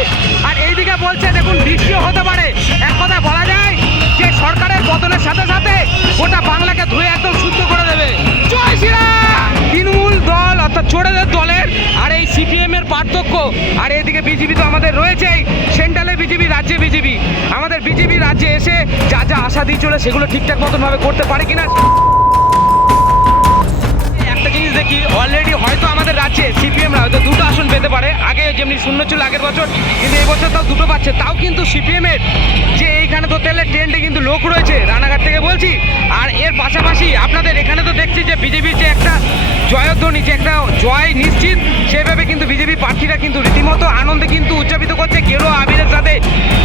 করছে। আর এইদিকে বলছে দেখুন বৃষ্টিও হতে পারে। এক কথায় বলা যায় যে সরকারের পতনের সাথে সাথে গোটা বাংলাকে ধুয়ে একদম শুদ্ধ করে দেবে। জয় শ্রীরাম। তৃণমূল দল অর্থাৎ চোরেদের দলের আর এই সিপিএম এর পার্থক্য। আর এদিকে বিজেপি তো আমাদের রয়েছেই, সেন্ট্রালে বিজেপি, রাজ্যে বিজেপি। আমাদের বিজেপি রাজ্যে এসে যা যা আশা দিয়ে চলে সেগুলো ঠিকঠাক মতন ভাবে করতে পারে কিনা। একটা জিনিস দেখি, অলরেডি হয়তো আমাদের রাজ্যে সিপিএমরা হয়তো দুটো আসন পেতে পারে। আগে যেমনি শূন্য ছিল আগের বছর, কিন্তু এই বছর তাও দুটো পাচ্ছে। তাও কিন্তু সিপিএমের যে এইখানে তো তেলের ট্রেন্ডে কিন্তু লোক রয়েছে, রানাঘাট থেকে বলছি। আর এর পাশাপাশি আপনাদের এখানে তো দেখছি যে বিজেপির যে একটা জয়ধ্বনি, যে একটা জয় নিশ্চিত, সেভাবে কিন্তু বিজেপি প্রার্থীরা কিন্তু রীতিমতো আনন্দে কিন্তু উদযাপিত করছে। গেরুয়া আবিরের সাথে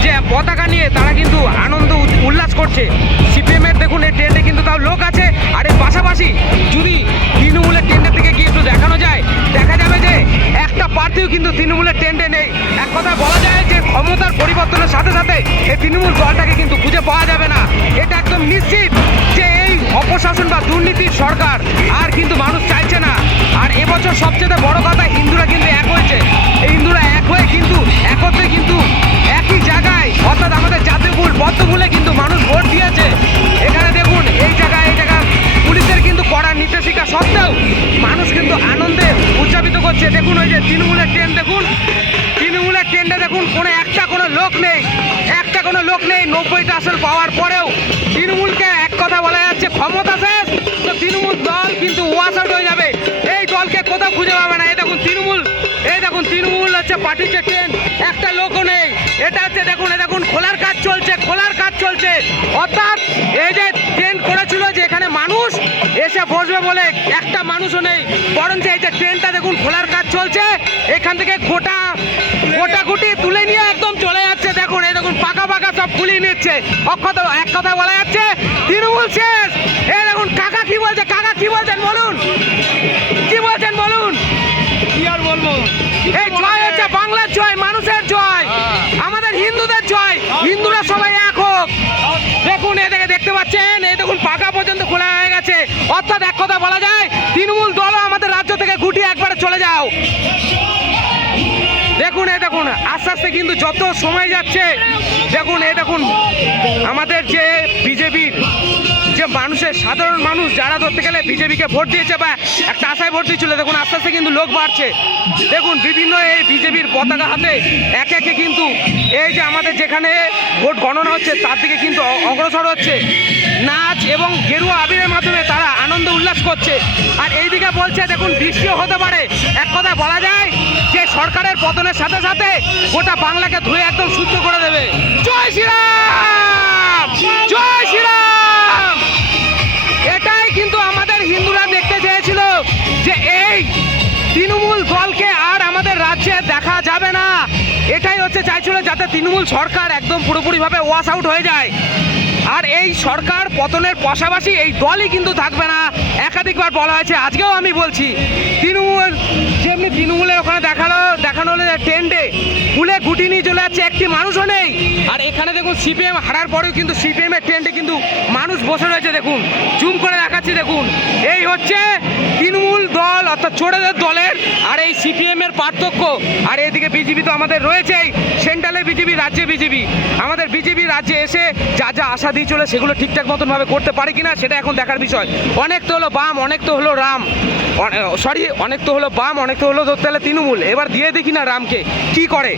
যে পতাকা নিয়ে তারা কিন্তু আনন্দ উল্লাস করছে। সিপিএমের দেখুন এই ট্রেন্ডে কিন্তু তাও লোক আছে। আর এর পাশাপাশি যদি তৃণমূলের ট্রেন্ডের থেকে গিয়ে একটু দেখানো যায়, দেখা যাবে যে একটা প্রার্থীও কিন্তু তৃণমূলের ট্রেন্ডে নেই। এক কথা বলা যায় যে ক্ষমতার পরিবর্তনের সাথে সাথে এই তৃণমূল দলটাকে কিন্তু খুঁজে পাওয়া যাবে না। এটা একদম নিশ্চিত যে এই অপশাসন বা দুর্নীতির সরকার আর কিন্তু মানুষ চাইছে না। আর এবছর সবচেয়ে বড় কথা, হিন্দুরা কিন্তু এক হয়েছে। এই হিন্দুরা এক হয়ে কিন্তু একত্রে কিন্তু একই জায়গায়, অর্থাৎ আমাদের জাতীয় ফুল পদ্ম ফুলে কিন্তু মানুষ ভোট দিয়েছে। এখানে দেখুন এই জায়গায় পুলিশের কিন্তু কড়া নির্দেশিকা সত্ত্বেও মানুষ কিন্তু আনন্দে উদযাপিত করছে। দেখুন ওই যে তৃণমূলের ট্রেন, দেখুন তৃণমূলের ট্রেনটা দেখুন, কোনো লোক নেই, একটা কোনো লোক নেই। 90টা আসন পাওয়ার পরেও তৃণমূলকে এক কথা বলা যাচ্ছে ক্ষমতা শেষ, তো তৃণমূল দল কিন্তু ওয়াশ আউট হয়ে যাবে। এই দলকে কোথাও খুঁজে পাবে না। এই দেখুন তৃণমূল, এই দেখুন তৃণমূল হচ্ছে পার্টির যে ট্রেন, একটা লোকও নেই। এটা হচ্ছে দেখুন, এই দেখুন খোলার কাজ চলছে, খোলার কাজ চলছে। অর্থাৎ এই যে ট্রেন করেছিল যে এখানে মানুষ এসে বসবে বলে, একটা মানুষও নেই। বরঞ্চ এই যে ট্রেনটা দেখুন খোলার কাজ চলছে, এখান থেকে গোটা গুটি তুলে নিয়ে একদম চলে যাচ্ছে। দেখুন এই দেখুন পাকা পাকা সব খুলিয়ে নিচ্ছে। এক কথা বলা যাচ্ছে তৃণমূল শেষ। এই দেখুন কাকা কি বলছে, কাকা কি বলছেন বলুন, কি বলছেন বলুন। কি আর বলবো, এই জয় হচ্ছে বাংলার জয়, মানুষের জয়, আমাদের হিন্দুদের জয়। হিন্দুরা সবাই এক হোক। দেখুন এদিকে দেখতে পাচ্ছেন, এই দেখুন পাকা পর্যন্ত খোলা হয়ে গেছে। অর্থাৎ এক কথা বলা যায় তৃণমূল দলও আমাদের রাজ্য থেকে গুটিয়ে একবারে চলে যাও। দেখুন এই দেখুন আস্তে আস্তে কিন্তু যত সময় যাচ্ছে, দেখুন এই দেখুন আমাদের যে বিজেপির যে মানুষের, সাধারণ মানুষ যারা ধরতে গেলে বিজেপিকে ভোট দিয়েছে বা একটা আশায় ভোট দিয়েছিল, দেখুন আস্তে আস্তে কিন্তু লোক বাড়ছে। দেখুন বিভিন্ন এই বিজেপির পতাকা হাতে একে একে কিন্তু এই যে আমাদের যেখানে ভোট গণনা হচ্ছে তার দিকে কিন্তু অগ্রসর হচ্ছে। নাচ এবং গেরুয়া আবিরের মাধ্যমে তারা আনন্দ উল্লাস করছে। আর এইদিকে বলছে দেখুন বৃষ্টিও হতে পারে। এক কথায় বলা যায় যে সরকারের পতনের সাথে সাথে গোটা বাংলাকে ধুয়ে একদম শুদ্ধ করে দেবে। জয় শ্রীরাম, জয় শ্রীরাম। এটাই কিন্তু আমাদের হিন্দুরা দেখতে চেয়েছিল যে এই তৃণমূল দলকে আর আমাদের রাজ্যে দেখা যাবে না। এটাই হচ্ছে চাইছিল যাতে তৃণমূল সরকার একদম পুরোপুরিভাবে ওয়াশ আউট হয়ে যায়। আর এই সরকার পতনের পাশাপাশি এই দলই কিন্তু থাকবে না। একাধিকবার বলা হয়েছে, আজকেও আমি বলছি, তৃণমূল যেমনি তৃণমূলের ওখানে দেখানো হলে ট্রেন্ডে ফুলে গুটি নিয়ে চলে যাচ্ছে, একটি মানুষও নেই। আর এখানে দেখুন সিপিএম হারার পরেও কিন্তু সিপিএমের ট্রেন্ডে কিন্তু মানুষ বসে রয়েছে। দেখুন জুম করে দেখাচ্ছি, দেখুন এই হচ্ছে তৃণমূল দল অর্থাৎ চোরেদের দলের আর এই সিপিএমের পার্থক্য। আর এদিকে বিজেপি তো আমাদের রয়েছেই, সেন্ট্রালে বিজেপি, রাজ্যে বিজেপি। আমাদের বিজেপি রাজ্যে এসে যা যা আশা দিয়ে চলে সেগুলো ঠিকঠাক মতন ভাবে করতে পারে কিনা সেটা এখন দেখার বিষয়। অনেক তো হলো বাম, অনেক তো হলো রাম, অনেক তো হলো বাম, অনেক তো হলো ধরতে হলে তৃণমূল। এবার দিয়ে দেখি না রামকে কি করে।